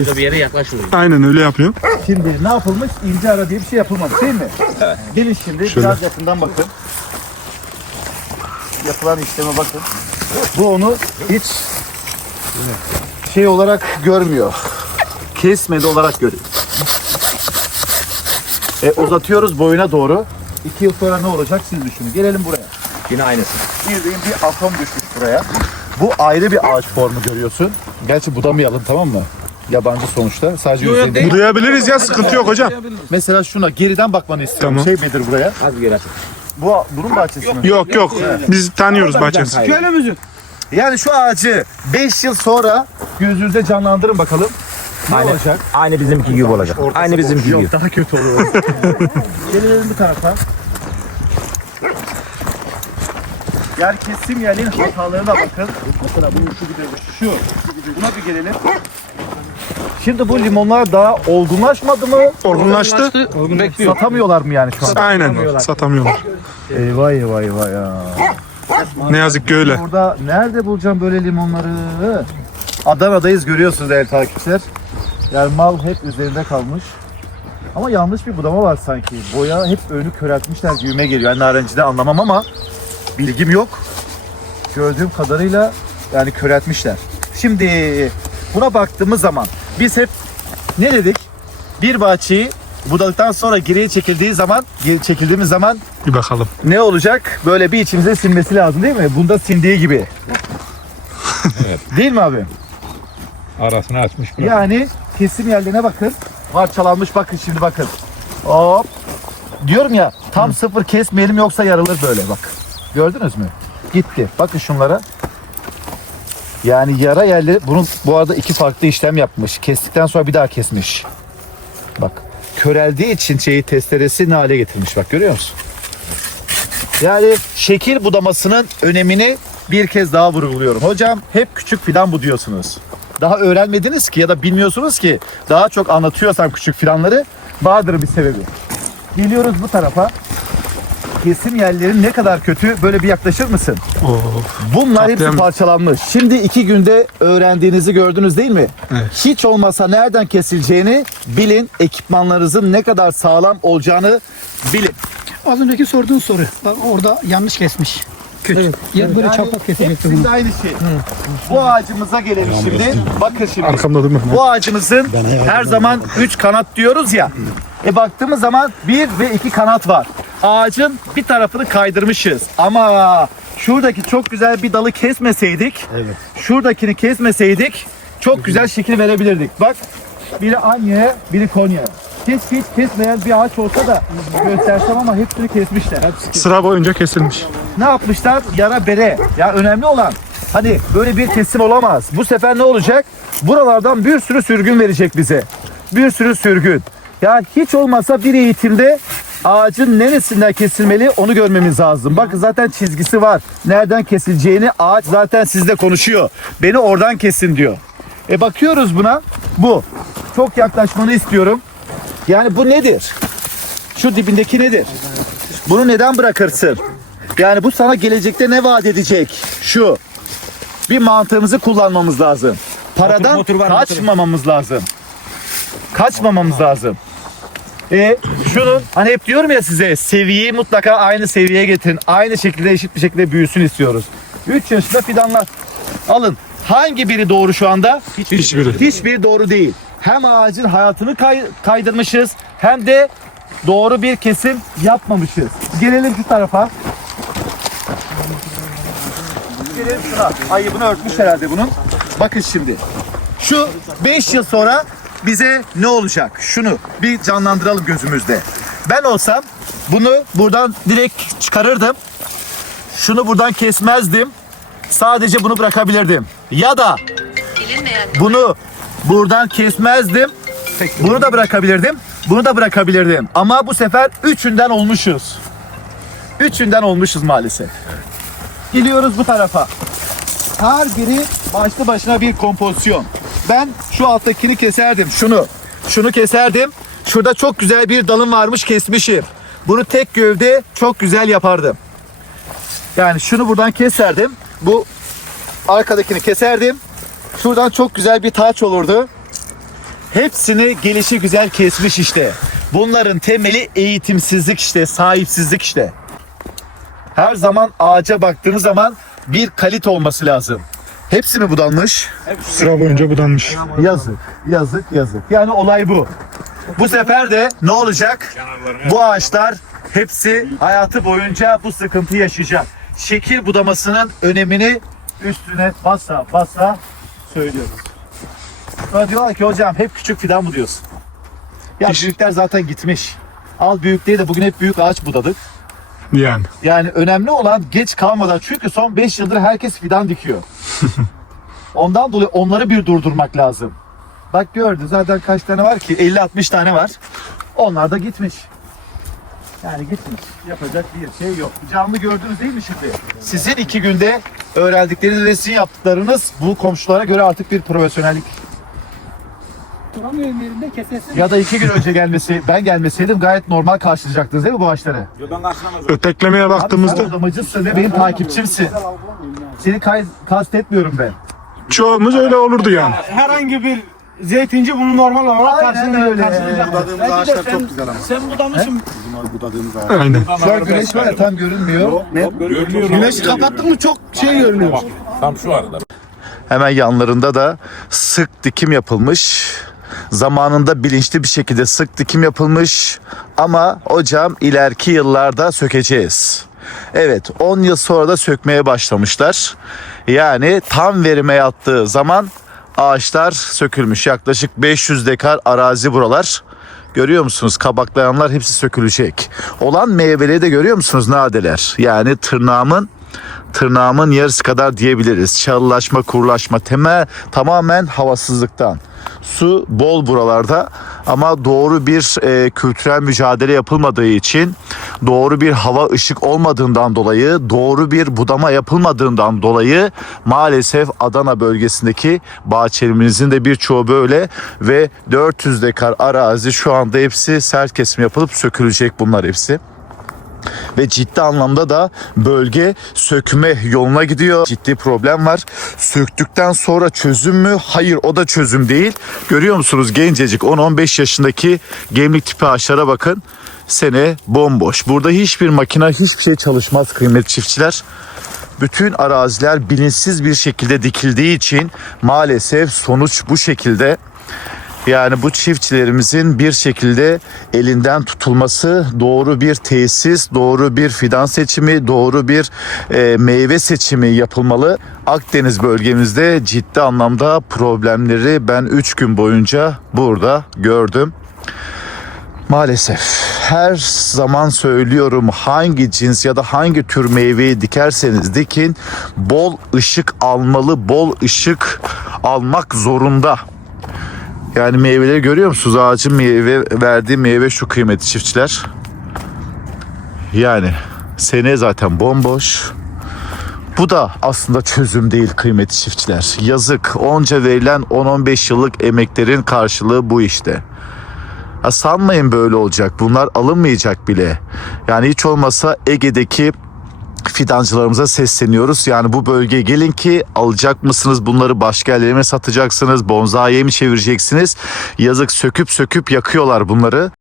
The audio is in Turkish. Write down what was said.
Başka bir yere yaklaşmıyor. Aynen öyle yapıyorum. Şimdi ne yapılmış? İnce ara diye bir şey yapılmadı değil mi? Gelin şimdi Şöyle. biraz yakından bakın. Yapılan işleme bakın. Bu onu hiç şey olarak görmüyor. Kesmedi olarak görüyor. E, uzatıyoruz boyuna doğru. İki yıl sonra ne olacak siz düşünün. Gelelim buraya. Yine aynısı. Bildiğin bir atom düşmüş buraya. Bu ayrı bir ağaç formu görüyorsun. Gerçi budamayalım tamam mı? Yabancı sonuçta. Sadece yüzeyinde. Budayabiliriz ya sıkıntı yok hocam. Mesela şuna geriden bakmanı istiyorum. Tamam. Şey midir buraya? Az açın. Bu bunun bahçesi mi? Yok yok. Biz tanıyoruz bahçesi. Hayır. Yani şu ağacı 5 yıl sonra gözünüzde canlandırın bakalım. Ne Aynen. olacak? Aynı bizimki gibi olacak. Aynı bizimki gibi. Yok daha kötü olur. Gelelim bu tarafa. Yer kesim yerlerin hatalarına bakın. Mesela bu şu gidiyor, şu. Buna bir gelelim. Şimdi bu limonlar daha olgunlaşmadı mı? Olgunlaştı. Satamıyorlar mı yani şu an? Aynen. Satamıyorlar. Eyvah eyvah eyvah ya. Ne yazık ki öyle. Burada nerede bulacağım böyle limonları? Adana'dayız görüyorsunuz değerli takipçiler. Yani mal hep üzerinde kalmış. Ama yanlış bir budama var sanki. Boya hep önü köreltmişler güğüme geliyor. Yani narenciden anlamam ama bilgim yok. Gördüğüm kadarıyla yani köreltmişler. Şimdi buna baktığımız zaman biz hep ne dedik? Bir bahçeyi budadıktan sonra geriye çekildiği zaman, geri çekildiğimiz zaman Bir bakalım. ne olacak? Böyle bir içimize sinmesi lazım değil mi? Bunda sindiği gibi. Değil mi abi? Arasını açmış bırak. Yani kesim yerlerine bakın. Parçalanmış bakın şimdi bakın. Hop. Diyorum ya tam sıfır kesmeyelim yoksa yarılır böyle bak. Gördünüz mü? Gitti. Bakın şunlara. Yani yara yerleri bunun bu arada iki farklı işlem yapmış. Kestikten sonra bir daha kesmiş. Bak. Köreldiği için şeyi testeresi hale getirmiş bak görüyor musun? Yani şekil budamasının önemini bir kez daha vurguluyorum. Hocam hep küçük fidan bu diyorsunuz. Daha öğrenmediniz ki ya da bilmiyorsunuz ki daha çok anlatıyorsam küçük fidanları vardır bir sebebi. Geliyoruz bu tarafa. Kesim yerlerin ne kadar kötü böyle bir yaklaşır mısın? Of. Bunlar hepsi Katliam. parçalanmış. Şimdi iki günde öğrendiğinizi gördünüz değil mi? Evet. Hiç olmasa nereden kesileceğini bilin. Ekipmanlarınızın ne kadar sağlam olacağını bilin. Az önceki sorduğun soru. Bak orada yanlış kesmiş. Kötü. Ya böyle çapak kesecekti bunu. Aynı şey. Bu ağacımıza gelelim şimdi. Bakın şimdi. Arkamda durma. Bu ağacımızın her zaman 3 kanat diyoruz ya. E baktığımız zaman bir ve iki kanat var. Ağacın bir tarafını kaydırmışız. Ama şuradaki çok güzel bir dalı kesmeseydik, şuradakini kesmeseydik çok güzel şekil verebilirdik. Bak biri Anya'ya, biri Konya'ya. Keşke hiç kesmeyen bir ağaç olsa da göstersem ama hepsini kesmişler. Sıra boyunca kesilmiş. Ne yapmışlar? Yara bere. Ya önemli olan hani böyle bir kesim olamaz. Bu sefer ne olacak? Buralardan bir sürü sürgün verecek bize. Bir sürü sürgün. Ya hiç olmasa bir eğitimde ağacın neresinden kesilmeli onu görmemiz lazım. Bakın zaten çizgisi var. Nereden kesileceğini ağaç zaten sizle konuşuyor. Beni oradan kesin diyor. E bakıyoruz buna. Bu. Çok yaklaşmanı istiyorum. Yani bu nedir? Şu dibindeki nedir? Bunu neden bırakırsın? Yani bu sana gelecekte ne vaat edecek? Şu. Bir mantığımızı kullanmamız lazım. Paradan motor var, motor. kaçmamamız lazım. Kaçmamamız lazım. E şunun hani hep diyorum ya size seviyeyi mutlaka aynı seviyeye getirin. Aynı şekilde eşit bir şekilde büyüsün istiyoruz. 3 yaşında fidanlar. Alın. Hangi biri doğru şu anda? Hiçbiri. Hiçbir doğru değil. Hem ağacın hayatını kay- kaydırmışız hem de doğru bir kesim yapmamışız. Gelelim şu tarafa. Gelelim şuna. Ayıbını örtmüş herhalde bunun. Bakın şimdi. Şu 5 yıl sonra bize ne olacak? Şunu bir canlandıralım gözümüzde. Ben olsam bunu buradan direkt çıkarırdım. Şunu buradan kesmezdim. Sadece bunu bırakabilirdim. Ya da bunu buradan kesmezdim. Bunu da bırakabilirdim. Bunu da bırakabilirdim. Ama bu sefer üçünden olmuşuz. Üçünden olmuşuz maalesef. Geliyoruz bu tarafa. Her biri başlı başına bir kompozisyon. Ben şu alttakini keserdim. Şunu. Şunu keserdim. Şurada çok güzel bir dalım varmış kesmişim. Bunu tek gövde çok güzel yapardım. Yani şunu buradan keserdim. Bu arkadakini keserdim. Şuradan çok güzel bir taç olurdu. Hepsini gelişi güzel kesmiş işte. Bunların temeli eğitimsizlik işte, sahipsizlik işte. Her zaman ağaca baktığınız zaman bir kalite olması lazım. Hepsi mi budanmış? Sıra boyunca budanmış. Yazık, yazık, yazık. Yani olay bu. Bu sefer de ne olacak? Bu ağaçlar hepsi hayatı boyunca bu sıkıntı yaşayacak. Şekil budamasının önemini üstüne basa basa söylüyoruz. Sonra diyorlar ki hocam hep küçük fidan buduyorsun. Ya büyükler zaten gitmiş. Al büyükleri de bugün hep büyük ağaç budadık. Yani. Yani önemli olan geç kalmadan çünkü son 5 yıldır herkes fidan dikiyor. Ondan dolayı onları bir durdurmak lazım. Bak gördün zaten kaç tane var ki 50-60 tane var. Onlar da gitmiş. Yani gitmiş. Yapacak bir şey yok. Canlı gördünüz değil mi şimdi? Sizin iki günde öğrendikleriniz ve sizin yaptıklarınız bu komşulara göre artık bir profesyonellik. Duramıyorum yerinde kesesin. Ya da iki gün önce gelmesi, ben gelmeseydim gayet normal karşılayacaktınız değil mi bu ağaçları? Öteklemeye Abi baktığımızda sen odamacısın ve benim takipçimsin. Seni kay- kastetmiyorum ben. çoğumuz öyle olurdu yani. herhangi bir zeytinci bunu normal olarak Aynen öyle. Budadığımız ağaçlar çok güzel ama. Sen budamışsın. Budadığımız ağaçlar. Aynen. Şu an güneş var ya tam görünmüyor. Güneşi kapattın mı çok şey görünüyor. Tam şu arada. Hemen yanlarında da sık dikim yapılmış. Zamanında bilinçli bir şekilde sık dikim yapılmış. Ama hocam ileriki yıllarda sökeceğiz. Evet 10 yıl sonra da sökmeye başlamışlar. Yani tam verime yattığı zaman ağaçlar sökülmüş. Yaklaşık 500 dekar arazi buralar. Görüyor musunuz? Kabaklayanlar hepsi sökülecek. Olan meyveleri de görüyor musunuz nadeler? Yani tırnağımın tırnağımın yarısı kadar diyebiliriz. Çalılaşma, kurulaşma temel tamamen havasızlıktan. Su bol buralarda ama doğru bir e, kültürel mücadele yapılmadığı için doğru bir hava ışık olmadığından dolayı doğru bir budama yapılmadığından dolayı maalesef Adana bölgesindeki bahçelerimizin de birçoğu böyle ve 400 dekar arazi şu anda hepsi sert kesim yapılıp sökülecek bunlar hepsi ve ciddi anlamda da bölge sökme yoluna gidiyor. Ciddi problem var. Söktükten sonra çözüm mü? Hayır o da çözüm değil. Görüyor musunuz gencecik 10-15 yaşındaki gemlik tipi ağaçlara bakın. Sene bomboş. Burada hiçbir makine hiçbir şey çalışmaz kıymetli çiftçiler. Bütün araziler bilinçsiz bir şekilde dikildiği için maalesef sonuç bu şekilde. Yani bu çiftçilerimizin bir şekilde elinden tutulması, doğru bir tesis, doğru bir fidan seçimi, doğru bir e, meyve seçimi yapılmalı. Akdeniz bölgemizde ciddi anlamda problemleri ben 3 gün boyunca burada gördüm. Maalesef her zaman söylüyorum hangi cins ya da hangi tür meyveyi dikerseniz dikin bol ışık almalı, bol ışık almak zorunda. Yani meyveleri görüyor musunuz? Ağacın meyve verdiği meyve şu kıymetli çiftçiler. Yani sene zaten bomboş. Bu da aslında çözüm değil kıymetli çiftçiler. Yazık. Onca verilen 10-15 yıllık emeklerin karşılığı bu işte. Ha, sanmayın böyle olacak. Bunlar alınmayacak bile. Yani hiç olmasa Ege'deki fidancılarımıza sesleniyoruz. Yani bu bölgeye gelin ki alacak mısınız bunları başka yerlere mi satacaksınız? Bonzaiye mi çevireceksiniz? Yazık söküp söküp yakıyorlar bunları.